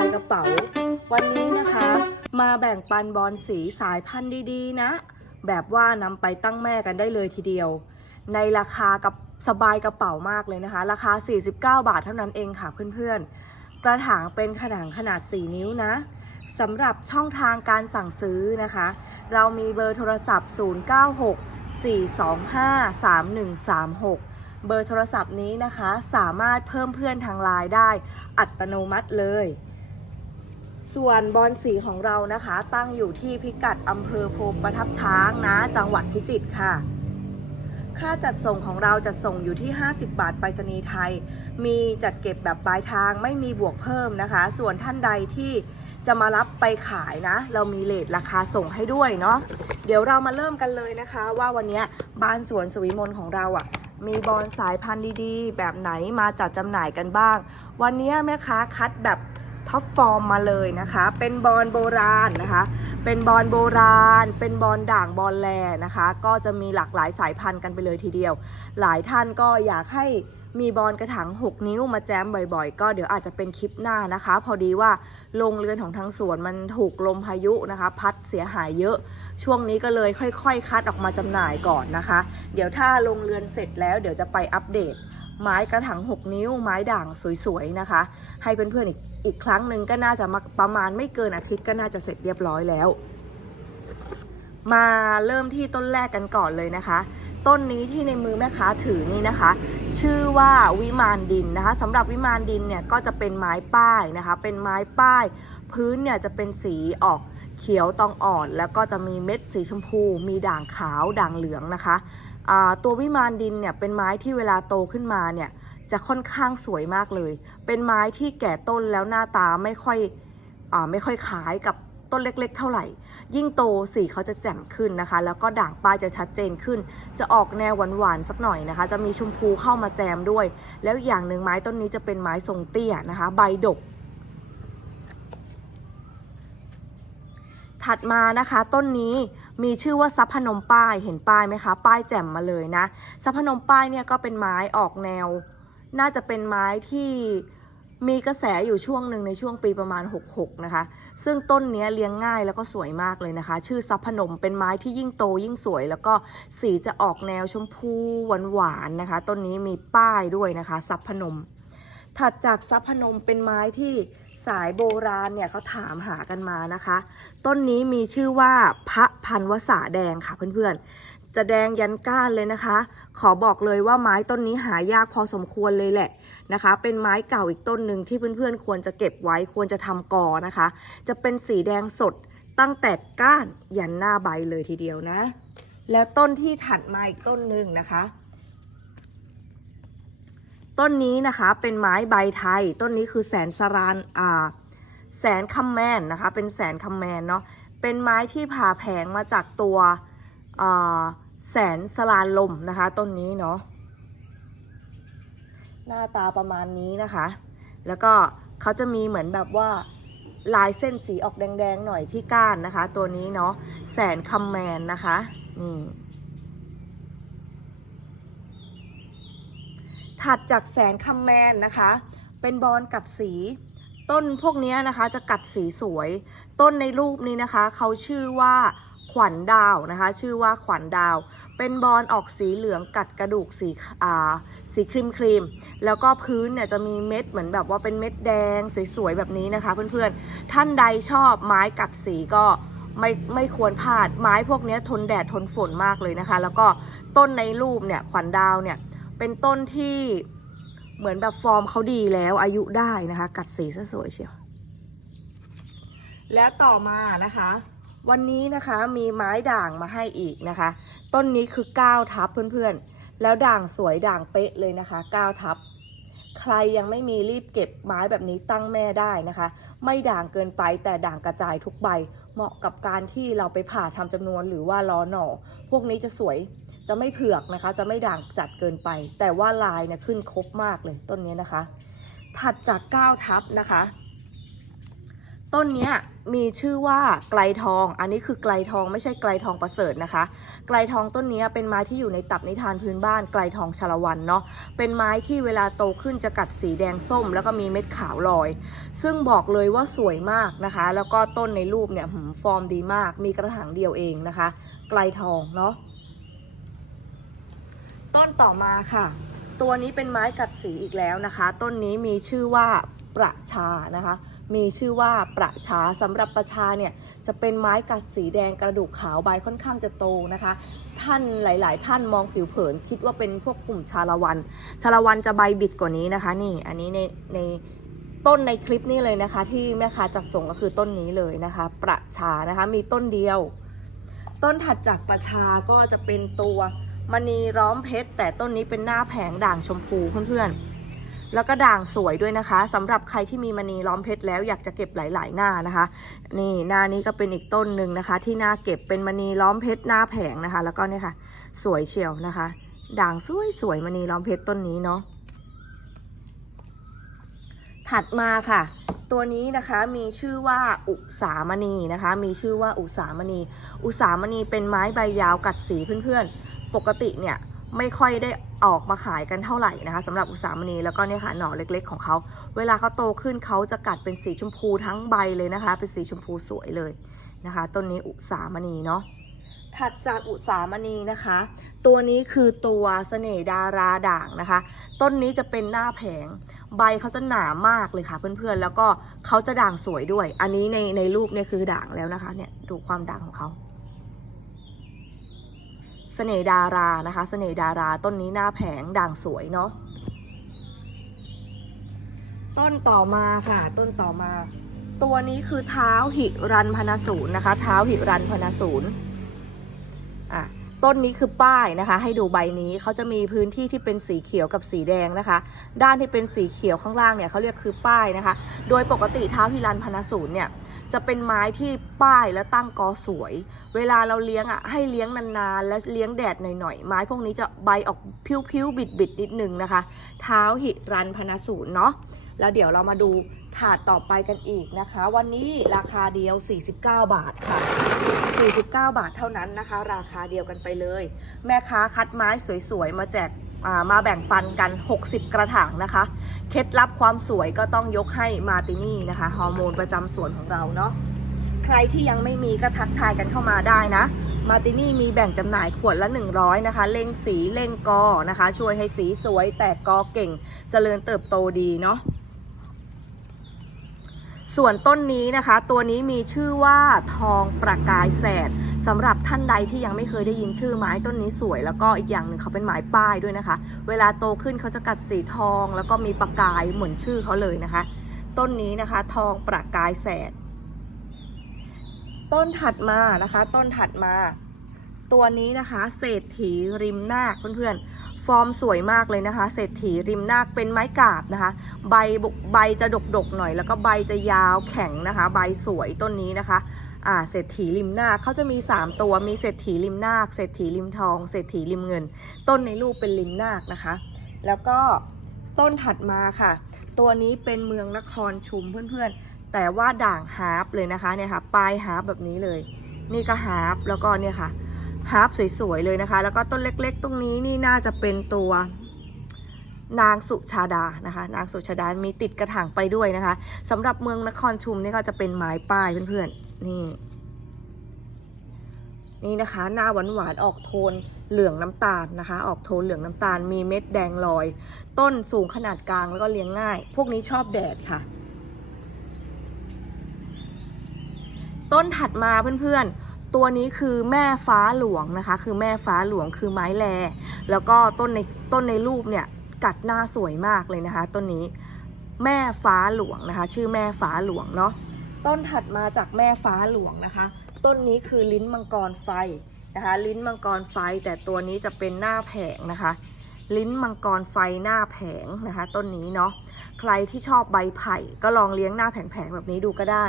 าคาสบายกระเป๋า วันนี้นะคะ มาแบ่งปันบอลสีสายพันธุ์ดีๆ นะ แบบว่านำไปตั้งแม่กันได้เลยทีเดียว ในราคากับสบายกระเป๋ามากเลยนะคะ ราคา 49 บาทเท่านั้นเองค่ะเพื่อนๆ กระถางเป็นขนาดขนาด 4 นิ้วนะสำหรับช่องทางการสั่งซื้อนะคะ เรามีเบอร์โทรศัพท์ 096 425 3136 เบอร์โทรศัพท์นี้นะคะ สามารถเพิ่มเพื่อนทางไลน์ได้อัตโนมัติเลย ส่วนบอลสีของเรานะคะ ตั้งอยู่ที่พิกัดอำเภอโพประทับช้างนะ จังหวัดพิจิตรค่ะ ค่าจัดส่งของเราจะส่งอยู่ที่ 50 บาทไปรษณีย์ไทย มีจัดเก็บแบบปลายทางไม่มีบวกเพิ่มนะคะ ส่วนท่านใดที่จะมารับไปขายนะ เรามีเลทราคาส่งให้ด้วยเนาะเดี๋ยวเรามาเริ่มกันเลยนะคะ ว่าวันนี้บ้านสวนสวิมลของเราอะ่ะ มีบอลสายพันธุ์ดีๆ แบบไหนมาจัดจำหน่ายกันบ้าง วันนี้แม่ค้าคัดแบบ ท็อปฟอร์มมาเลยนะคะ เป็นบอลโบราณนะคะ เป็นบอลโบราณ เป็นบอลด่างบอลแลนะคะ ก็จะมีหลากหลายสายพันธุ์กันไปเลยทีเดียว หลายท่านก็อยากให้มีบอลกระถาง 6 นิ้วมาแจมบ่อยๆ ก็เดี๋ยวอาจจะเป็นคลิปหน้านะคะ พอดีว่าโรงเรือนของทางสวนมันถูกลมพายุนะคะ พัดเสียหายเยอะ ช่วงนี้ก็เลยค่อยๆคัดออกมาจำหน่ายก่อนนะคะ เดี๋ยวถ้าโรงเรือนเสร็จแล้วเดี๋ยวจะไปอัปเดต ไม้กระถาง 6 นิ้ว ไม้ด่างสวยๆนะคะ ให้เพื่อนๆอีก อีกครั้งหนึ่งก็น่าจะมาประมาณไม่เกินอาทิตย์ก็น่าจะเสร็จเรียบร้อยแล้ว มาเริ่มที่ต้นแรกกันก่อนเลยนะคะ ต้นนี้ที่ในมือแม่ค้าถือนี่นะคะ ชื่อว่าวิมานดินนะคะสำหรับวิมานดินเนี่ยก็จะเป็นไม้ป้ายนะคะ เป็นไม้ป้าย พื้นเนี่ยจะเป็นสีออกเขียวตองอ่อน แล้วก็จะมีเม็ดสีชมพู มีด่างขาวด่างเหลืองนะคะตัววิมานดินเนี่ยเป็นไม้ที่เวลาโตขึ้นมาเนี่ย จะค่อนข้างสวยมากเลย เป็นไม้ที่แก่ต้นแล้วหน้าตาไม่ค่อยอไม่ค่อยคล้ายกับต้นเล็กๆ เท่าไหร่ ยิ่งโตสีเขาจะแจ่มขึ้นนะคะ แล้วก็ด่างป้ายจะชัดเจนขึ้น จะออกแนวหวานๆสักหน่อยนะคะ จะมีชมพูเข้ามาแจมด้วย แล้วอย่างหนึ่งไม้ต้นนี้จะเป็นไม้ทรงเตี้ยนะคะ ใบดก ถัดมานะคะต้นนี้มีชื่อว่าซับพนมป้ายเห็นป้ายไหมคะ ป้ายแจ่มมาเลยนะซับพนมป้ายเนี่ยก็เป็นไม้ออกแนว น่าจะเป็นไม้ที่มีกระแสอยู่ช่วงหนึ่งในช่วงปีประมาณ 66 นะคะ ซึ่งต้นนี้เลี้ยงง่ายแล้วก็สวยมากเลยนะคะ ชื่อซับพนมเป็นไม้ที่ยิ่งโตยิ่งสวย แล้วก็สีจะออกแนวชมพูหวานๆนะคะ ต้นนี้มีป้ายด้วยนะคะซับพนม ถัดจากซับพนมเป็นไม้ที่สายโบราณเนี่ยเขาถามหากันมานะคะ ต้นนี้มีชื่อว่าพระพันวสาแดงค่ะเพื่อนๆ จะแดงยันก้านเลยนะคะ ขอบอกเลยว่าไม้ต้นนี้หายากพอสมควรเลยแหละนะคะ เป็นไม้เก่าอีกต้นหนึ่งที่เพื่อนๆ ควรจะเก็บไว้ควรจะทำกอนะคะ จะเป็นสีแดงสดตั้งแต่ก้านยันหน้าใบเลยทีเดียวนะ แล้วต้นที่ถัดมาอีกต้นหนึ่งนะคะ ต้นนี้นะคะเป็นไม้ใบไทย ต้นนี้คือแสนสรานอ่าแสนคำแมนนะคะ เป็นแสนคำแมนเนาะเป็นไม้ที่ผ่าแผงมาจากตัว แสนสลานลมนะคะ ต้นนี้เนาะหน้าตาประมาณนี้นะคะ แล้วก็เขาจะมีเหมือนแบบว่าลายเส้นสีออกแดงๆหน่อยที่ก้านนะคะ ตัวนี้เนาะแสนคำแมนนะคะนี่ถัดจากแสงคัมแมนนะคะ เป็นบอลกัดสี ต้นพวกเนี้ยนะคะจะกัดสีสวย ต้นในรูปนี้นะคะ เขาชื่อว่า ขวัญดาวนะคะ ชื่อว่าขวัญดาว เป็นบอลออกสีเหลืองกัดกระดูกสีอ่าสีครีมครีมแล้วก็พื้นเนี่ยจะมีเม็ดเหมือนแบบว่าเป็นเม็ดแดงสวยๆแบบนี้นะคะ เพื่อนๆ ท่านใดชอบไม้กัดสีก็ไม่ไม่ควรพลาดไม้พวกนี้ทนแดดทนฝนมากเลยนะคะ แล้วก็ต้นในรูปเนี่ยขวัญดาวเนี่ยเป็นต้นที่เหมือนแบบฟอร์มเขาดีแล้วอายุได้นะคะ กัดสีซะสวยเชียวแล้วต่อมานะคะ วันนี้นะคะมีไม้ด่างมาให้อีกนะคะ ต้นนี้คือ9ทับเพื่อนๆ แล้วด่างสวยด่างเป๊ะเลยนะคะ9ทับใครยังไม่มีรีบเก็บไม้แบบนี้ตั้งแม่ได้นะคะ ไม่ด่างเกินไปแต่ด่างกระจายทุกใบ เหมาะกับการที่เราไปผ่าทำจำนวนหรือว่าล้อหน่อ พวกนี้จะสวยจะไม่เผือกนะคะ จะไม่ด่างจัดเกินไป แต่ว่าลายเนี่ยขึ้นครบมากเลยต้นนี้นะคะ ถัดจาก9ทับนะคะ ต้นนี้มีชื่อว่าไกลทอง อันนี้คือไกลทองไม่ใช่ไกลทองประเสริฐนะคะ ไกลทองต้นนี้เป็นไม้ที่อยู่ในตับนิทานพื้นบ้านไกลทองชาละวันเนาะ เป็นไม้ที่เวลาโตขึ้นจะกัดสีแดงส้ม แล้วก็มีเม็ดขาวลอย ซึ่งบอกเลยว่าสวยมากนะคะ แล้วก็ต้นในรูปเนี่ยหืมฟอร์มดีมาก มีกระถางเดียวเองนะคะ ไกลทองเนาะ ต้นต่อมาค่ะ ตัวนี้เป็นไม้กัดสีอีกแล้วนะคะ ต้นนี้มีชื่อว่าประชานะคะ มีชื่อว่าประชาสำหรับประชาเนี่ยจะเป็นไม้กัดสีแดงกระดูกขาวใบค่อนข้างจะโตนะคะ ท่านหลาย ๆ ท่านมองผิวเผินคิดว่าเป็นพวกกลุ่มชาละวัน ชาละวันจะใบบิดกว่านี้นะคะ นี่อันนี้ในในต้นในคลิปนี้เลยนะคะ ที่แม่ค้าจัดส่งก็คือต้นนี้เลยนะคะ ประชานะคะมีต้นเดียว ต้นถัดจากประชาก็จะเป็นตัวมณีร้อมเพชรแต่ต้นนี้เป็นหน้าแผงด่างชมพูเพื่อนๆ แล้วก็ด่างสวยด้วยนะคะสำหรับใครที่มีมณีล้อมเพชรแล้วอยากจะเก็บหลาย ๆ หน้านะคะ นี่หน้านี้ก็เป็นอีกต้นหนึ่งนะคะ ที่หน้าเก็บเป็นมณีล้อมเพชรหน้าแผงนะคะ แล้วก็เนี่ยค่ะ สวยเชียวนะคะ ด่างสวยสวยมณีล้อมเพชรต้นนี้เนาะถัดมาค่ะ ตัวนี้นะคะมีชื่อว่าอุสามณีนะคะ มีชื่อว่าอุสามณี อุสามณีเป็นไม้ใบยาวกัดสีเพื่อนๆ ปกติเนี่ย ไม่ค่อยได้ออกมาขายกันเท่าไหร่นะคะสำหรับอุสามณีแล้วก็เนี่ยค่ะหน่อเล็กๆของเขา เวลาเขาโตขึ้นเขาจะกัดเป็นสีชมพูทั้งใบเลยนะคะ เป็นสีชมพูสวยเลยนะคะต้นนี้อุสามณีเนาะถัดจากอุสามณีนะคะ ตัวนี้คือตัวเสน่ดาราด่างนะคะ ต้นนี้จะเป็นหน้าแผง ใบเขาจะหนามากเลยค่ะเพื่อนๆ แล้วก็เขาจะด่างสวยด้วย อันนี้ในในรูปเนี่ยคือด่างแล้วนะคะเนี่ยดูความด่างของเขา เสน่ดารานะคะเสน่ดาราต้นนี้หน้าแผงด่างสวยเนาะต้นต่อมาค่ะ ต้นต่อมา ตัวนี้คือเท้าหิรันพนาศูนย์นะคะ เท้าหิรันพนาศูนย์อะต้นนี้คือป้ายนะคะ ให้ดูใบนี้เขาจะมีพื้นที่ที่เป็นสีเขียวกับสีแดงนะคะ ด้านที่เป็นสีเขียวข้างล่างเนี่ยเขาเรียกคือป้ายนะคะ โดยปกติเท้าพิรันพนาศูนย์เนี่ย จะเป็นไม้ที่ป้ายและตั้งกอสวย เวลาเราเลี้ยงอะให้เลี้ยงนานๆ และเลี้ยงแดดหน่อยๆ ไม้พวกนี้จะใบออกพิ้วๆ บิดๆ นิดนึงนะคะ เท้าหิรันพนาศูนเนาะแล้วเดี๋ยวเรามาดูถาดต่อไปกันอีกนะคะ วันนี้ราคาเดียว 49 บาทค่ะ 49 บาทเท่านั้นนะคะ ราคาเดียวกันไปเลย แม่ค้าคัดไม้สวยๆ มาแจก มาแบ่งปันกัน 60 กระถางนะคะ เคล็ดลับความสวยก็ต้องยกให้มาตินี่นะคะฮอร์โมนประจำสวนของเราเนาะใครที่ยังไม่มีก็ทักทายกันเข้ามาได้นะมาตินี่มีแบ่งจำหน่ายขวดละ 100 นะคะ เล่งสีเล่งกอนะคะ ช่วยให้สีสวยแตกกอเก่งเจริญเติบโตดีเนาะ ส่วนต้นนี้นะคะ ตัวนี้มีชื่อว่าทองประกายแสดสำหรับท่านใดที่ยังไม่เคยได้ยินชื่อไม้ต้นนี้สวย แล้วก็อีกอย่างหนึ่งเขาเป็นไม้ป้ายด้วยนะคะ เวลาโตขึ้นเขาจะกัดสีทอง แล้วก็มีประกายเหมือนชื่อเขาเลยนะคะ ต้นนี้นะคะ ทองประกายแสดต้นถัดมานะคะ ต้นถัดมา ตัวนี้นะคะ เศรษฐีริมนาคเพื่อนๆ ฟอร์มสวยมากเลยนะคะ เศรษฐีริมนาคเป็นไม้กาบนะคะ ใบบุใบจะดกๆหน่อย แล้วก็ใบจะยาวแข็งนะคะ ใบสวยต้นนี้นะคะอ่าเศรษฐีริมนาคเขาจะมี 3 ตัวมีเศรษฐีริมนาคเศรษฐีริมทอง เศรษฐีริมเงิน ต้นในรูปเป็นริมนาคนะคะ แล้วก็ต้นถัดมาค่ะ ตัวนี้เป็นเมืองนครชุมเพื่อนๆ แต่ว่าด่างฮาร์ปเลยนะคะเนี่ยค่ะปลายฮาร์ปแบบนี้เลย นี่ก็ฮาร์ปแล้วก็เนี่ยค่ะ ฮาร์ปสวยๆเลยนะคะ แล้วก็ต้นเล็กๆ ตรงนี้นี่น่าจะเป็นตัวนางสุชาดานะคะ นางสุชาดา มีติดกระถางไปด้วยนะคะสำหรับเมืองนครชุมนี่ก็จะเป็นไม้ป้ายเพื่อนๆนี่ นี่นะคะ หน้าหวานๆออกโทนเหลืองน้ำตาลนะคะ ออกโทนเหลืองน้ำตาล มีเม็ดแดงลอย ต้นสูงขนาดกลางแล้วก็เลี้ยงง่าย พวกนี้ชอบแดดค่ะ ต้นถัดมาเพื่อนๆ ตัวนี้คือแม่ฟ้าหลวงนะคะ คือแม่ฟ้าหลวงคือไม้แล แล้วก็ต้นในต้นในรูปเนี่ยกัดหน้าสวยมากเลยนะคะ ต้นนี้แม่ฟ้าหลวงนะคะ ชื่อแม่ฟ้าหลวงเนาะต้นถัดมาจากแม่ฟ้าหลวงนะคะ ต้นนี้คือลิ้นมังกรไฟนะคะ ลิ้นมังกรไฟแต่ตัวนี้จะเป็นหน้าแผงนะคะ ลิ้นมังกรไฟหน้าแผงนะคะ ต้นนี้เนาะใครที่ชอบใบไผ่ก็ลองเลี้ยงหน้าแผงๆแบบนี้ดูก็ได้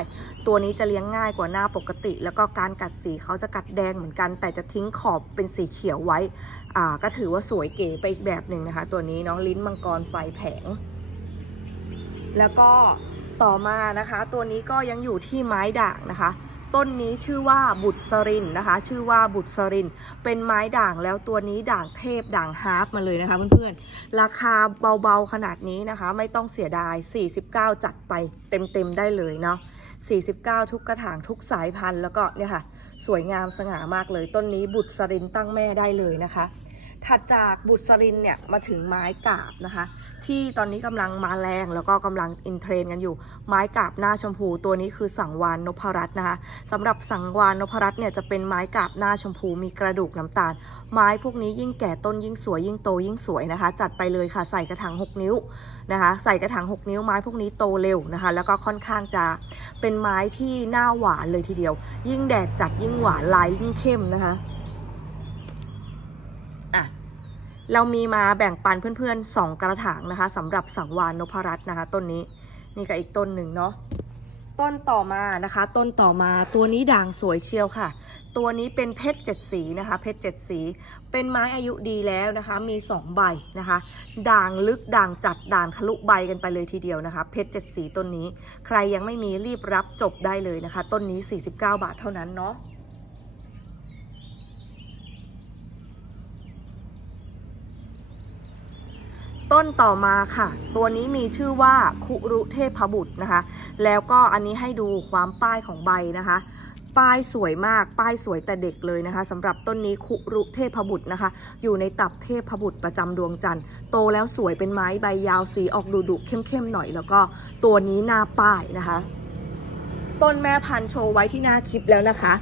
ตัวนี้จะเลี้ยงง่ายกว่าหน้าปกติ แล้วก็การกัดสีเขาจะกัดแดงเหมือนกัน แต่จะทิ้งขอบเป็นสีเขียวไว้อ่าก็ถือว่าสวยเก๋ไปอีกแบบหนึ่งนะคะ ตัวนี้เนาะลิ้นมังกรไฟแผง แล้วก็ต่อมานะคะ ตัวนี้ก็ยังอยู่ที่ไม้ด่างนะคะ ต้นนี้ชื่อว่าบุตรสรินนะคะ ชื่อว่าบุตรสริน เป็นไม้ด่างแล้วตัวนี้ด่างเทพด่างฮาร์ปมาเลยนะคะเพื่อนๆ ราคาเบาๆขนาดนี้นะคะ ไม่ต้องเสียดาย 49 จัดไปเต็มๆได้เลยเนาะ 49 ทุกกระถางทุกสายพันธุ์แล้วก็เนี่ยค่ะ สวยงามสง่ามากเลย ต้นนี้บุตรสรินตั้งแม่ได้เลยนะคะ ถัดจากบุตรินเนี่ยมาถึงไม้กาบนะคะ ที่ตอนนี้กำลังมาแรงแล้วก็กำลังอินเทรนกันอยู่ ไม้กาบหน้าชมพูตัวนี้คือสังวานนพรัตน์นะคะสำหรับสังวานนพรัตน์เนี่ยจะเป็นไม้กาบหน้าชมพูมีกระดูกน้ำตาล ไม้พวกนี้ยิ่งแก่ต้นยิ่งสวยยิ่งโตยิ่งสวยนะคะ จัดไปเลยค่ะใส่กระถาง6 นิ้วนะคะใส่กระถาง6 นิ้วไม้พวกนี้โตเร็วนะคะ แล้วก็ค่อนข้างจะเป็นไม้ที่หน้าหวานเลยทีเดียว ยิ่งแดดจัดยิ่งหวานลายยิ่งเข้มนะคะ เรามีมาแบ่งปันเพื่อนๆ 2 กระถางนะคะสำหรับสังวานนพรัตน์นะคะ ต้นนี้นี่ก็อีกต้นหนึ่งเนาะต้นต่อมานะคะ ต้นต่อมาตัวนี้ด่างสวยเชียวค่ะ ตัวนี้เป็นเพชรเจ็ดสีนะคะ เพชรเจ็ดสี เป็นไม้อายุดีแล้วนะคะ มี 2 ใบนะคะ ด่างลึกด่างจัดด่างทะลุใบกันไปเลยทีเดียวนะคะ เพชรเจ็ดสีต้นนี้ ใครยังไม่มีรีบรับจบได้เลยนะคะ ต้นนี้ 49 บาทเท่านั้นเนาะ ต้นต่อมาค่ะ ตัวนี้มีชื่อว่าคุรุเทพบุตรนะคะ แล้วก็อันนี้ให้ดูความป้ายของใบนะคะ ป้ายสวยมากป้ายสวยแต่เด็กเลยนะคะสำหรับต้นนี้คุรุเทพบุตรนะคะ อยู่ในตับเทพบุตรประจำดวงจันทร์โตแล้วสวยเป็นไม้ใบยาวสีออกดุดุเข้มๆหน่อย แล้วก็ตัวนี้หน้าป้ายนะคะ ต้นแม่พันธุ์โชว์ไว้ที่หน้าคลิปแล้วนะคะ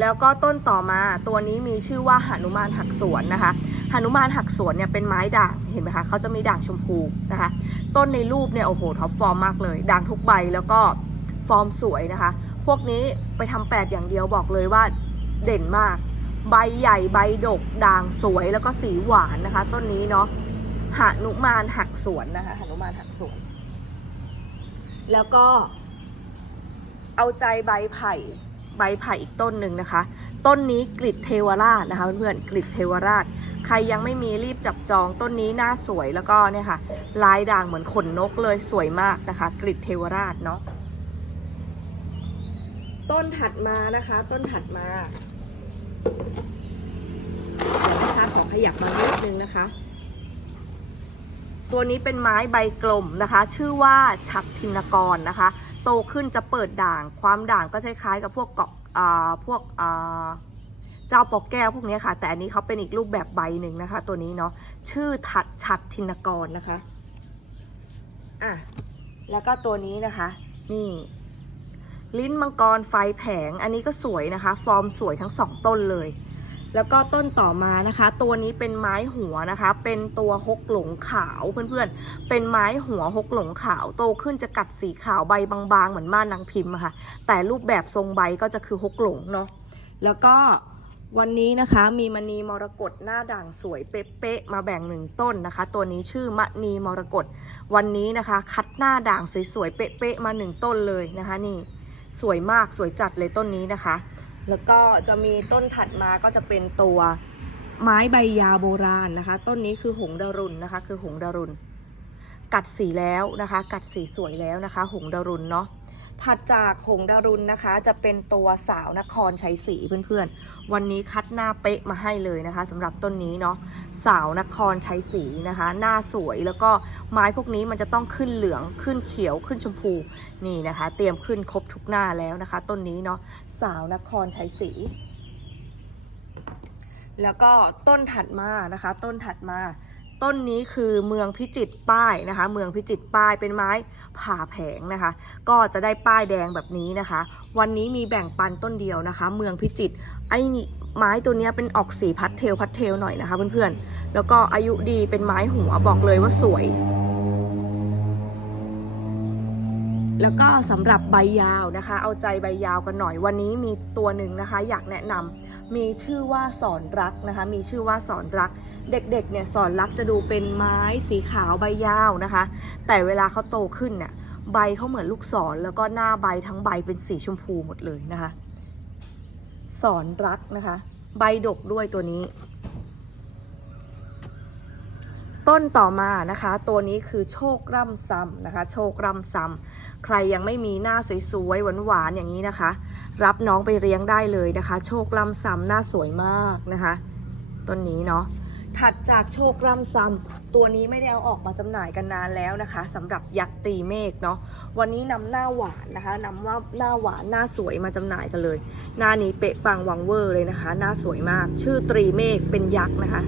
แล้วก็ต้นต่อมาตัวนี้มีชื่อว่าหนุมานหักสวนนะคะ หนุมานหักสวนเนี่ยเป็นไม้ด่างเห็นไหมคะเขาจะมีด่างชมพูนะคะ ต้นในรูปเนี่ยโอ้โหท็อปฟอร์มมากเลยด่างทุกใบแล้วก็ฟอร์มสวยนะคะ พวกนี้ไปทำแปดอย่างเดียวบอกเลยว่าเด่นมาก ใบใหญ่ใบดกด่างสวยแล้วก็สีหวานนะคะ ต้นนี้เนาะหนุมานหักสวนนะคะหนุมานหักสวน แล้วก็ เอาใจใบไผ่ใบไผ่อีกต้นหนึ่งนะคะ ต้นนี้กลิดเทวราชนะคะเพื่อนๆกลิดเทวราช ใครยังไม่มีรีบจับจองต้นนี้หน้าสวยแล้วก็เนี่ยค่ะ ลายด่างเหมือนขนนกเลยสวยมากนะคะกลิดเทวราชเนาะต้นถัดมานะคะ ต้นถัดมาเดี๋ยวนะคะขอขยับมานิดนึงนะคะ ตัวนี้เป็นไม้ใบกลมนะคะ ชื่อว่าชักทินกรนะคะ โตขึ้นจะเปิดด่าง ความด่างก็คล้ายๆกับพวกเกาะอ่าพวกอ่า เจ้าปอกแก้วพวกนี้ค่ะ แต่อันนี้เขาเป็นอีกรูปแบบใบหนึ่งนะคะ ตัวนี้เนาะชื่อทัดชัดทินกรนะคะอะแล้วก็ตัวนี้นะคะ นี่ ลิ้นมังกรไฟแผงอันนี้ก็สวยนะคะ ฟอร์มสวยทั้งสองต้นเลย แล้วก็ต้นต่อมานะคะ ตัวนี้เป็นไม้หัวนะคะ เป็นตัวฮกหลงขาวเพื่อนๆ เป็นไม้หัวฮกหลงขาวโตขึ้นจะกัดสีขาวใบบางๆ เหมือนม่านนางพิมพ์ค่ะ แต่รูปแบบทรงใบก็จะคือฮกหลงเนาะแล้วก็ วันนี้นะคะมีมณีมรกตหน้าด่างสวยเป๊ะๆมาแบ่งหนึ่งต้นนะคะ ตัวนี้ชื่อมณีมรกตวันนี้นะคะ คัดหน้าด่างสวยๆเป๊ะๆมาหนึ่งต้นเลยนะคะ นี่สวยมากสวยจัดเลยต้นนี้นะคะ แล้วก็จะมีต้นถัดมาก็จะเป็นตัวไม้ใบยาวโบราณนะคะ ต้นนี้คือหงดารุณนะคะ คือหงดารุณกัดสีแล้วนะคะ กัดสีสวยแล้วนะคะ หงดารุณเนาะถัดจากหงดารุณนะคะ จะเป็นตัวสาวนครชัยศรีเพื่อนๆ วันนี้คัดหน้าเป๊ะมาให้เลยนะคะสำหรับต้นนี้เนาะสาวนครชัยศรีนะคะ หน้าสวยแล้วก็ไม้พวกนี้มันจะต้องขึ้นเหลืองขึ้นเขียวขึ้นชมพูนี่นะคะ เตรียมขึ้นครบทุกหน้าแล้วนะคะ ต้นนี้เนาะสาวนครชัยศรีแล้วก็ต้นถัดมานะคะ ต้นถัดมา ต้นนี้คือเมืองพิจิตรป้ายนะคะ เมืองพิจิตรป้ายเป็นไม้ผ่าแผงนะคะ ก็จะได้ป้ายแดงแบบนี้นะคะ วันนี้มีแบ่งปันต้นเดียวนะคะ เมืองพิจิตร ไอ้ไม้ตัวนี้เป็นออกสีพัดเทลพัดเทลหน่อยนะคะเพื่อนๆ แล้วก็อายุดีเป็นไม้หัวบอกเลยว่าสวย แล้วก็สำหรับใบยาวนะคะ เอาใจใบยาวกันหน่อยวันนี้มีตัวหนึ่งนะคะ อยากแนะนำมีชื่อว่าสอนรักนะคะ มีชื่อว่าสอนรัก เด็กๆเนี่ยสอนรักจะดูเป็นไม้สีขาวใบยาวนะคะ แต่เวลาเขาโตขึ้นเนี่ยใบเขาเหมือนลูกศรแล้วก็หน้าใบทั้งใบเป็นสีชมพูหมดเลยนะคะ สอนรักนะคะ ใบดกด้วยตัวนี้ ต้นต่อมานะคะ ตัวนี้คือโชคร่ำซ้ำนะคะ โชคร่ำซ้ำใครยังไม่มีหน้าสวยๆหวานๆอย่างนี้นะคะ รับน้องไปเลี้ยงได้เลยนะคะ โชคร่ำซ้ำหน้าสวยมากนะคะ ต้นนี้เนาะ ถัดจากโชคร่ำซ้ำตัวนี้ไม่ได้เอาออกมาจำหน่ายกันนานแล้วนะคะสำหรับยักษ์ตีเมฆเนาะวันนี้นำหน้าหวานนะคะนำว่าหน้าหวานหน้าสวยมาจำหน่ายกันเลย หน้านี้เป๊ะปังวังเวอร์เลยนะคะ หน้าสวยมาก ชื่อตรีเมฆเป็นยักษ์นะคะ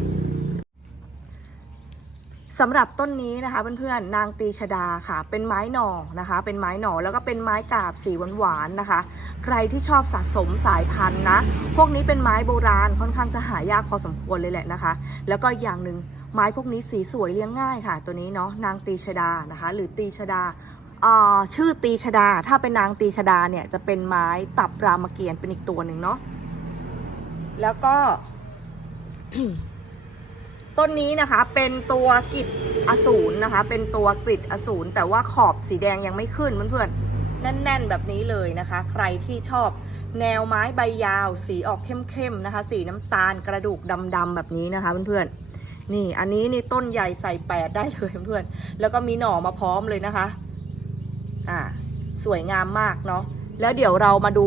สำหรับต้นนี้นะคะเพื่อนๆนางตีชดาค่ะ เป็นไม้หน่อนะคะ เป็นไม้หน่อแล้วก็เป็นไม้กาบสีหวานๆนะคะ ใครที่ชอบสะสมสายพันธุ์นะ พวกนี้เป็นไม้โบราณค่อนข้างจะหายากพอสมควรเลยแหละนะคะ แล้วก็อย่างหนึ่งไม้พวกนี้สีสวยเลี้ยงง่ายค่ะ ตัวนี้เนาะนางตีชดานะคะ หรือตีชดาอ่าชื่อตีชดา ถ้าเป็นนางตีชดาเนี่ยจะเป็นไม้ตับรามเกียรติเป็นอีกตัวหนึ่งเนาะแล้วก็ ต้นนี้นะคะเป็นตัวกริดอสูรนะคะ เป็นตัวกริดอสูรแต่ว่าขอบสีแดงยังไม่ขึ้นเพื่อนๆแน่น ๆ แบบนี้เลยนะคะ ใครที่ชอบแนวไม้ใบยาว สีออกเข้มๆนะคะ สีน้ำตาลกระดูกดำๆแบบนี้นะคะเพื่อนๆนี่อันนี้นี่ต้นใหญ่ใส่แปดได้เลยเพื่อนๆแล้วก็มีหน่อมาพร้อมเลยนะคะอ่าสวยงามมากเนาะแล้วเดี๋ยวเรามาดู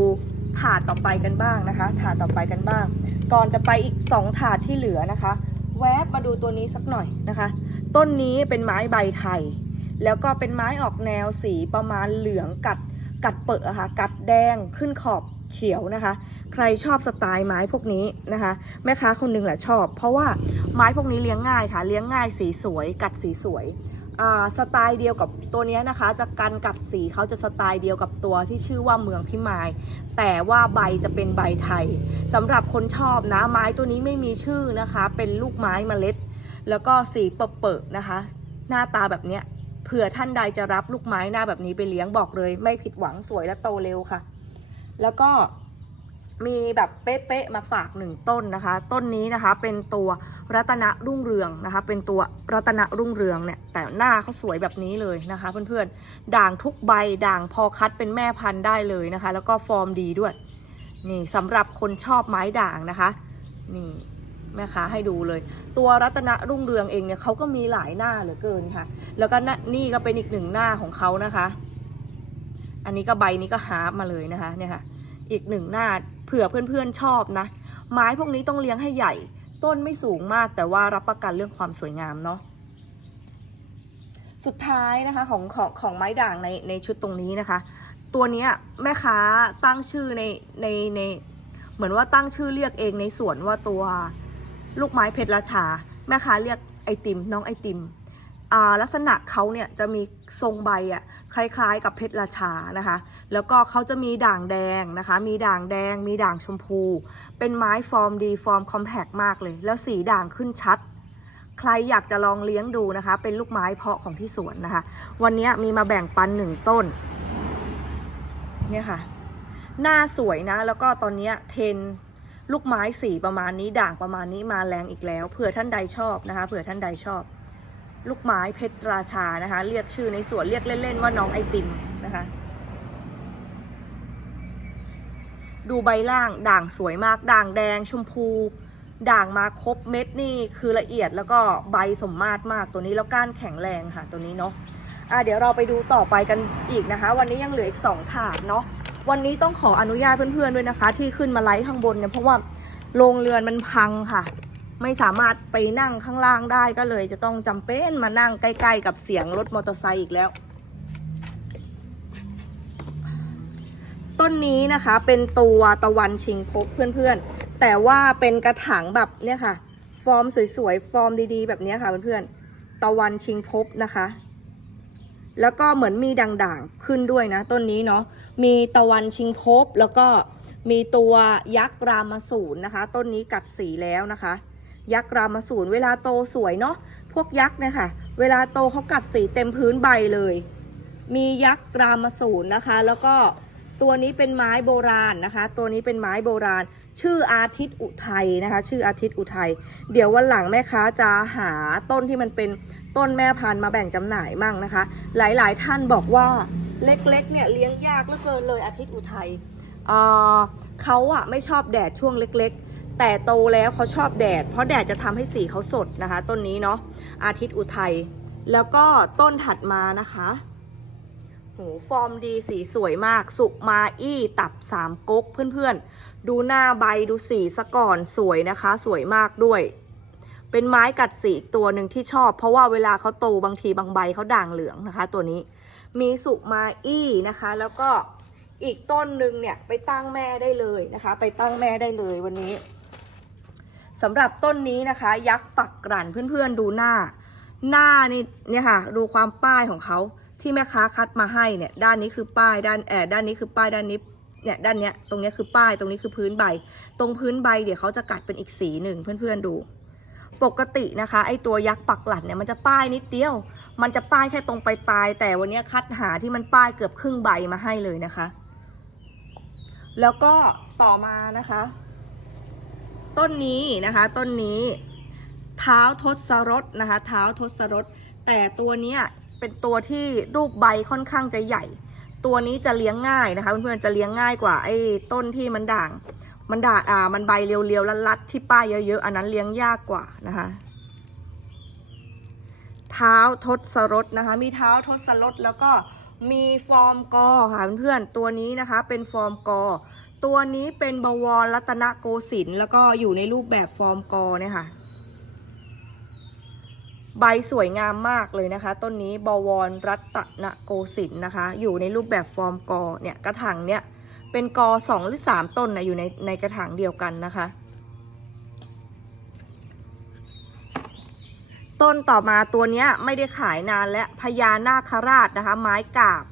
ถาดต่อไปกันบ้างนะคะ ถาดต่อไปกันบ้าง ก่อนจะไปอีกสองถาดที่เหลือนะคะ แวบมาดูตัวนี้สักหน่อยนะคะ ต้นนี้เป็นไม้ใบไทย แล้วก็เป็นไม้ออกแนวสีประมาณเหลืองกัดกัดเปอะค่ะ กัดแดงขึ้นขอบเขียวนะคะ ใครชอบสไตล์ไม้พวกนี้นะคะ แม่ค้าคนหนึงแหละชอบ เพราะว่าไม้พวกนี้เลี้ยงง่ายค่ะ เลี้ยงง่ายสีสวย กัดสีสวย สไตล์เดียวกับตัวนี้นะคะจะกันกัดสีเขาจะสไตล์เดียวกับตัวที่ชื่อว่าเมืองพิมาย แต่ว่าใบจะเป็นใบไทยสำหรับคนชอบนะไม้ตัวนี้ไม่มีชื่อนะคะ เป็นลูกไม้เมล็ด แล้วก็สีเปิดๆนะคะ หน้าตาแบบเนี้ยเผื่อท่านใดจะรับลูกไม้หน้าแบบนี้ไปเลี้ยงบอกเลย ไม่ผิดหวังสวยและโตเร็วค่ะ แล้วก็ มีแบบเป๊ะๆมาฝากหนึ่งต้นนะคะ ต้นนี้นะคะเป็นตัวรัตนรุ่งเรืองนะคะ เป็นตัวรัตนรุ่งเรืองเนี่ยแต่หน้าเขาสวยแบบนี้เลยนะคะ เพื่อนๆด่างทุกใบด่างพอคัดเป็นแม่พันธุ์ได้เลยนะคะ แล้วก็ฟอร์มดีด้วย นี่สำหรับคนชอบไม้ด่างนะคะ นี่แม่ค้าให้ดูเลย ตัวรัตนรุ่งเรืองเองเนี่ยเขาก็มีหลายหน้าเหลือเกินค่ะ แล้วก็นี่ก็เป็นอีกหนึ่งหน้าของเขานะคะ อันนี้ก็ใบนี้ก็ฮามาเลยนะคะเนี่ยค่ะ อีกหนึ่งหน้า เผื่อเพื่อนๆชอบนะ ไม้พวกนี้ต้องเลี้ยงให้ใหญ่ ต้นไม่สูงมากแต่ว่ารับประกันเรื่องความสวยงามเนาะสุดท้ายนะคะของของของไม้ด่างในในชุดตรงนี้นะคะ ตัวนี้แม่ค้าตั้งชื่อในในในเหมือนว่าตั้งชื่อเรียกเองในสวนว่าตัวลูกไม้เพชรราชา แม่ค้าเรียกไอติมน้องไอติม ลักษณะเขาเนี่ยจะมีทรงใบอะคล้ายๆ กับเพชรราชานะคะ แล้วก็เขาจะมีด่างแดงนะคะ มีด่างแดง มีด่างชมพู เป็นไม้ฟอร์มดีฟอร์มคอมแพกมากเลย แล้วสีด่างขึ้นชัด ใครอยากจะลองเลี้ยงดูนะคะ เป็นลูกไม้เพาะของที่สวนนะคะ วันนี้มีมาแบ่งปันหนึ่งต้น เนี่ยค่ะ หน้าสวยนะ แล้วก็ตอนนี้เทนลูกไม้สีประมาณนี้ด่างประมาณนี้มาแรงอีกแล้ว เผื่อท่านใดชอบนะคะ เผื่อท่านใดชอบ ลูกไม้เพชรราชานะคะ เรียกชื่อในสวนเรียกเล่นๆว่าน้องไอติมนะคะ ดูใบล่างด่างสวยมาก ด่างแดงชมพู ด่างมาครบเม็ดนี่คือละเอียดแล้วก็ใบสมมาตรมากตัวนี้แล้วก้านแข็งแรงค่ะตัวนี้เนาะอะเดี๋ยวเราไปดูต่อไปกันอีกนะคะ วันนี้ยังเหลืออีกสองถาดเนาะวันนี้ต้องขออนุญาตเพื่อนๆด้วยนะคะ ที่ขึ้นมาไลฟ์ข้างบนเนี่ยเพราะว่าโรงเรือนมันพังค่ะ ไม่สามารถไปนั่งข้างล่างได้ก็เลยจะต้องจำเป็นมานั่งใกล้ ๆ กับเสียงรถมอเตอร์ไซค์อีกแล้ว ต้นนี้นะคะเป็นตัวตะวันชิงพบเพื่อนๆ แต่ว่าเป็นกระถางแบบเนี่ยค่ะ ฟอร์มสวยๆ ฟอร์มดีๆ แบบนี้ค่ะเพื่อนๆ ตะวันชิงภพนะคะ แล้วก็เหมือนมีด่างๆขึ้นด้วยนะ ต้นนี้เนาะ มีตะวันชิงภพแล้วก็มีตัวยักษ์รามสูรนะคะ ต้นนี้กัดสีแล้วนะคะ ยักษ์รามาสูรเวลาโตสวยเนาะพวกยักษ์เนี่ยค่ะเวลาโตเขากัดสีเต็มพื้นใบเลย มียักษ์รามาสูรนะคะ แล้วก็ตัวนี้เป็นไม้โบราณนะคะ ตัวนี้เป็นไม้โบราณ ชื่ออาทิตย์อุทัยนะคะ ชื่ออาทิตย์อุทัย เดี๋ยววันหลังแม่ค้าจะหาต้นที่มันเป็นต้นแม่พันธุ์มาแบ่งจำหน่ายมั่งนะคะ หลายๆ ท่านบอกว่าเล็กๆเนี่ยเลี้ยงยากเหลือเกินเลยอาทิตย์อุทัยเเขาอะไม่ชอบแดดช่วงเล็กๆ แต่โตแล้วเขาชอบแดด เพราะแดดจะทำให้สีเขาสดนะคะ ต้นนี้เนาะอาทิตย์อุทัยแล้วก็ต้นถัดมานะคะโหฟอร์มดีสีสวยมาก สุมาอี้ตับสามก๊กเพื่อนๆ ดูหน้าใบดูสีสะก่อนสวยนะคะ สวยมากด้วย เป็นไม้กัดสีตัวหนึ่งที่ชอบ เพราะว่าเวลาเขาโตบางทีบางใบเขาด่างเหลืองนะคะ ตัวนี้มีสุมาอี้นะคะ แล้วก็อีกต้นหนึ่งเนี่ยไปตั้งแม่ได้เลยนะคะ ไปตั้งแม่ได้เลยวันนี้ สำหรับต้นนี้นะคะ ยักษ์ปักกลั่นเพื่อนๆดูหน้า หน้านี่เนี่ยค่ะ ดูความป้ายของเขาที่แม่ค้าคัดมาให้เนี่ย ด้านนี้คือป้ายด้านแอบด้านนี้คือป้ายด้านนี้เนี่ยด้านเนี้ยตรงเนี้ยคือป้ายตรงนี้คือพื้นใบ ตรงพื้นใบเดี๋ยวเขาจะกัดเป็นอีกสีหนึ่งเพื่อนๆดู ปกตินะคะไอตัวยักษ์ปักหลัดเนี่ยมันจะป้ายนิดเดียว มันจะป้ายแค่ตรงปลายๆแต่วันนี้คัดหาที่มันป้ายเกือบครึ่งใบมาให้เลยนะคะ แล้วก็ต่อมานะคะ ต้นนี้นะคะ ต้นนี้ เท้าทศรถนะคะ เท้าทศรถแต่ตัวเนี้ยเป็นตัวที่รูปใบค่อนข้างจะใหญ่ ตัวนี้จะเลี้ยงง่ายนะคะเพื่อนๆจะเลี้ยงง่ายกว่าไอ้ต้นที่มันด่าง มันด่าอ่ามันใบเรียวๆลัดๆที่ป้ายเยอะๆอันนั้นเลี้ยงยากกว่านะคะเท้าทศรถนะคะ มีเท้าทศรถแล้วก็มีฟอร์มกอค่ะเพื่อนๆตัวนี้นะคะเป็นฟอร์มกอ ตัวนี้เป็นบวรรัตนโกสินทร์แล้วก็อยู่ในรูปแบบฟอร์มกอเนี่ยค่ะ ใบสวยงามมากเลยนะคะ ต้นนี้บวรรัตนโกสินทร์นะคะ อยู่ในรูปแบบฟอร์มกอเนี่ยกระถางเนี่ยเป็นกอสองหรือสามต้นนะอยู่ในในกระถางเดียวกันนะคะ ต้นต่อมาตัวเนี้ยไม่ได้ขายนานและพญานาคราชนะคะ ไม้กาบ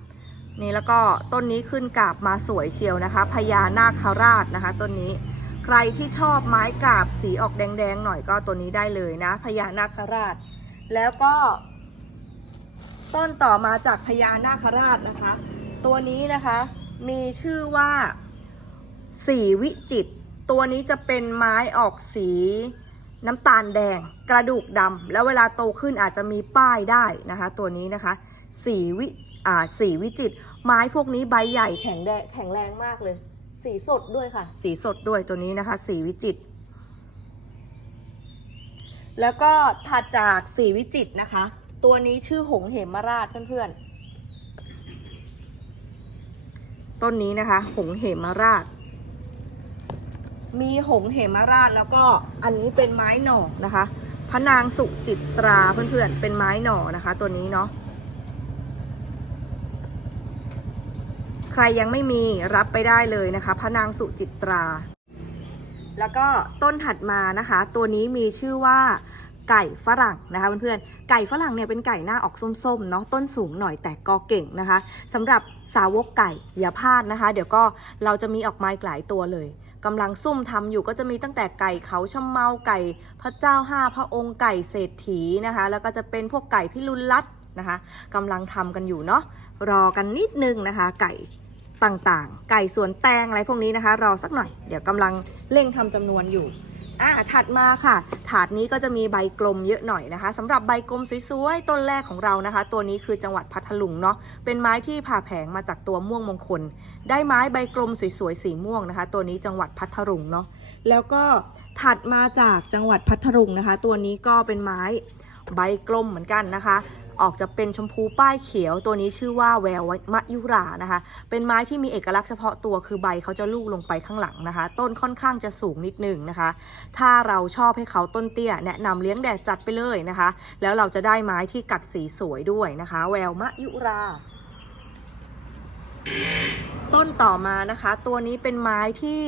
นี่แล้วก็ต้นนี้ขึ้นกาบมาสวยเชียวนะคะพญานาคราชนะคะ ต้นนี้ใครที่ชอบไม้กาบสีออกแดงๆหน่อยก็ตัวนี้ได้เลยนะพญานาคราช แล้วก็ ต้นต่อมาจากพญานาคราชนะคะ ตัวนี้นะคะมีชื่อว่าสีวิจิต ตัวนี้จะเป็นไม้ออกสี น้ำตาลแดง กระดูกดำแล้วเวลาโตขึ้นอาจจะมีป้ายได้นะคะ ตัวนี้นะคะ สีวิอ่าสีวิจิต ไม้พวกนี้ใบใหญ่แข็งแดงแข็งแรงมากเลย สีสดด้วยค่ะ สีสดด้วยตัวนี้นะคะ สีวิจิต แล้วก็ถัดจากสีวิจิตนะคะ ตัวนี้ชื่อหงเหมราชเพื่อนๆต้นนี้นะคะ หงเหมราช มีหงเหมราชแล้วก็อันนี้เป็นไม้หน่อนะคะพระนางสุจิตราเพื่อนๆเป็นไม้หน่อนะคะ ตัวนี้เนาะใครยังไม่มีรับไปได้เลยนะคะพระนางสุจิตรา แล้วก็ต้นถัดมานะคะ ตัวนี้มีชื่อว่าไก่ฝรั่งนะคะเพื่อนๆ ไก่ฝรั่งเนี่ยเป็นไก่หน้าออกส้มๆเนาะต้นสูงหน่อยแต่ก็เก่งนะคะสำหรับสาวกไก่อย่าพลาดนะคะ เดี๋ยวก็เราจะมีออกมาหลายตัวเลย กำลังซุ่มทำอยู่ก็จะมีตั้งแต่ไก่เขาชำเมาไก่ พระเจ้าห้าพระองค์ไก่เศรษฐีนะคะ แล้วก็จะเป็นพวกไก่พิรุณรัตน์นะคะกำลังทำกันอยู่เนาะรอกันนิดนึงนะคะ ไก่ต่างๆ ไก่สวนแตงอะไรพวกนี้นะคะ รอสักหน่อย เดี๋ยวกำลังเร่งทำจำนวนอยู่อะถัดมาค่ะ ถาดนี้ก็จะมีใบกลมเยอะหน่อยนะคะสำหรับใบกลมสวยๆต้นแรกของเรานะคะ ตัวนี้คือจังหวัดพัทลุงเนาะเป็นไม้ที่ผ่าแผงมาจากตัวม่วงมงคล ได้ไม้ใบกลมสวยๆสีม่วงนะคะ ตัวนี้จังหวัดพัทลุงเนาะแล้วก็ถัดมาจากจังหวัดพัทลุงนะคะ ตัวนี้ก็เป็นไม้ใบกลมเหมือนกันนะคะ ออกจะเป็นชมพูป้ายเขียว ตัวนี้ชื่อว่าแววมะยุรานะคะ เป็นไม้ที่มีเอกลักษณ์เฉพาะตัวคือใบเขาจะลูกลงไปข้างหลังนะคะ ต้นค่อนข้างจะสูงนิดนึงนะคะ ถ้าเราชอบให้เขาต้นเตี้ย แนะนำเลี้ยงแดดจัดไปเลยนะคะ แล้วเราจะได้ไม้ที่กัดสีสวยด้วยนะคะ แววมะยุรา ต้นต่อมานะคะ ตัวนี้เป็นไม้ที่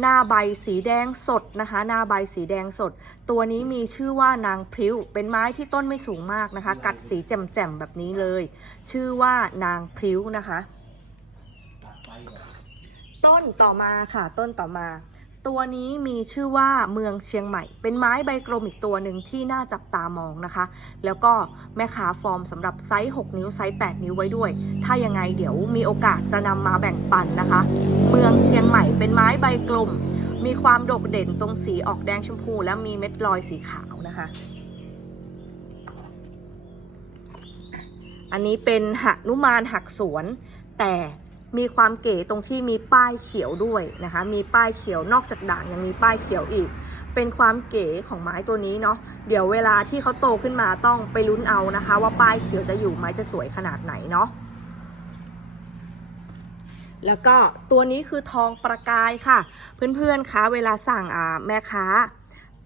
หน้าใบสีแดงสดนะคะ หน้าใบสีแดงสด ตัวนี้มีชื่อว่านางพริ้ว เป็นไม้ที่ต้นไม่สูงมากนะคะ กัดสีแจ่มๆแบบนี้เลย ชื่อว่านางพริ้วนะคะ ต้นต่อมาค่ะ ต้นต่อมา ตัวนี้มีชื่อว่าเมืองเชียงใหม่ เป็นไม้ใบกลมอีกตัวหนึ่งที่น่าจับตามองนะคะ แล้วก็แม่ค้าฟอร์มสำหรับไซส์ 6 นิ้วไซส์ 8 นิ้วไว้ด้วย ถ้ายังไงเดี๋ยวมีโอกาสจะนำมาแบ่งปันนะคะ เมืองเชียงใหม่เป็นไม้ใบกลม มีความโดดเด่นตรงสีออกแดงชมพู และมีเม็ดลอยสีขาวนะคะ อันนี้เป็นหนุมานหักสวนแต่ มีความเก๋ตรงที่มีป้ายเขียวด้วยนะคะ มีป้ายเขียวนอกจากด่างยังมีป้ายเขียวอีก เป็นความเก๋ของไม้ตัวนี้เนาะ เดี๋ยวเวลาที่เขาโตขึ้นมาต้องไปลุ้นเอานะคะ ว่าป้ายเขียวจะอยู่ไหมจะสวยขนาดไหนเนาะ แล้วก็ตัวนี้คือทองประกายค่ะ เพื่อนๆคะเวลาสั่งแม่ค้า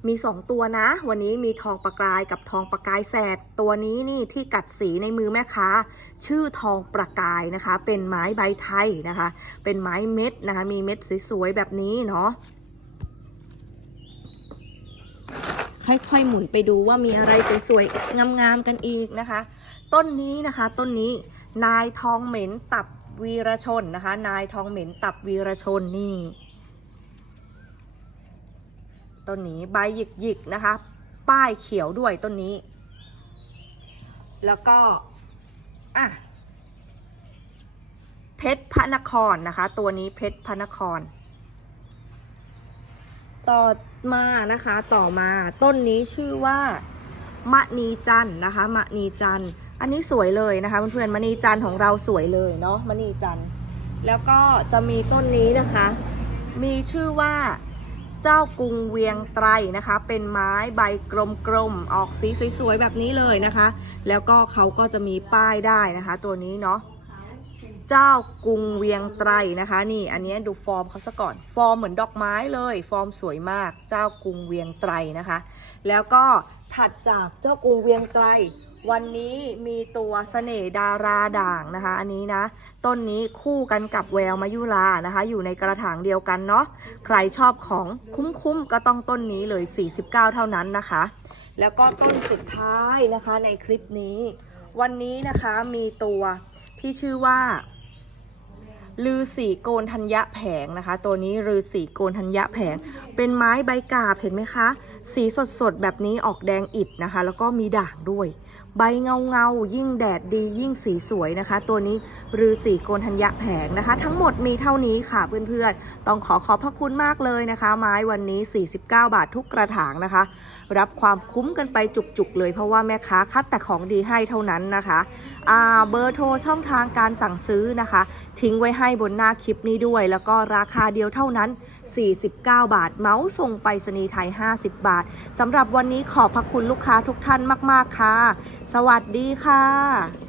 มี 2 ตัวนะ วันนี้มีทองประกายกับทองประกายแสด ตัวนี้นี่ที่กัดสีในมือแม่ค้า ชื่อทองประกายนะคะ เป็นไม้ใบไทยนะคะ เป็นไม้เม็ดนะคะ มีเม็ดสวยๆแบบนี้เนาะค่อยๆหมุนไปดูว่ามีอะไรสวยๆงามๆกันอีกนะคะ ต้นนี้นะคะต้นนี้นายทองเหม็นตับวีรชนนะคะ นายทองเหม็นตับวีรชนนี่ ต้นนี้ใบหยิกหยิกๆนะคะ ป้ายเขียวด้วยต้นนี้ แล้วก็อะเพชรพระนครนะคะ ตัวนี้เพชรพระนคร ต่อมานะคะต่อมาต้นนี้ชื่อว่ามณีจันนะคะมณีจันอันนี้สวยเลยนะคะเพื่อนๆมณีจันของเราสวยเลยเนาะมณีจันแล้วก็จะมีต้นนี้นะคะ มีชื่อว่า เจ้ากรุงเวียงไตรนะคะ เป็นไม้ใบกลมๆ ออกสีสวยๆ แบบนี้เลยนะคะ แล้วก็เขาก็จะมีป้ายได้นะคะ ตัวนี้เนาะเจ้ากรุงเวียงไตรนะคะ นี่อันนี้ดูฟอร์มเขาซะก่อนฟอร์มเหมือนดอกไม้เลย ฟอร์มสวยมากเจ้ากรุงเวียงไตรนะคะ แล้วก็ถัดจากเจ้ากรุงเวียงไตร วันนี้มีตัวเสน่ห์ดาราด่างนะคะ อันนี้นะ ต้นนี้คู่กันกับแววมายุรานะคะ อยู่ในกระถางเดียวกันเนาะใครชอบของคุ้มๆก็ต้องต้นนี้เลย 49 เท่านั้นนะคะ แล้วก็ต้นสุดท้ายนะคะในคลิปนี้ วันนี้นะคะมีตัวที่ชื่อว่าลือสีโกนธัญญะแผงนะคะ ตัวนี้ลือสีโกนธัญญะแผง เป็นไม้ใบกาบเห็นไหมคะ สีสดๆแบบนี้ออกแดงอิดนะคะ แล้วก็มีด่างด้วย ใบเงาเงายิ่งแดดดียิ่งสีสวยนะคะ ตัวนี้รือสีโกนธัญญะแผงนะคะ ทั้งหมดมีเท่านี้ค่ะเพื่อนๆ ต้องขอขอบพระคุณมากเลยนะคะ ไม้วันนี้ 49 บาททุกกระถางนะคะ รับความคุ้มกันไปจุกๆเลยเพราะว่าแม่ค้าคัดแต่ของดีให้เท่านั้นนะคะอ่าเบอร์โทรช่องทางการสั่งซื้อนะคะ ทิ้งไว้ให้บนหน้าคลิปนี้ด้วย แล้วก็ราคาเดียวเท่านั้น 49 บาท เมาส์ส่งไปสนีไทย 50 บาทสำหรับวันนี้ขอบพระคุณลูกค้าทุกท่านมาก ๆ ค่ะ สวัสดีค่ะ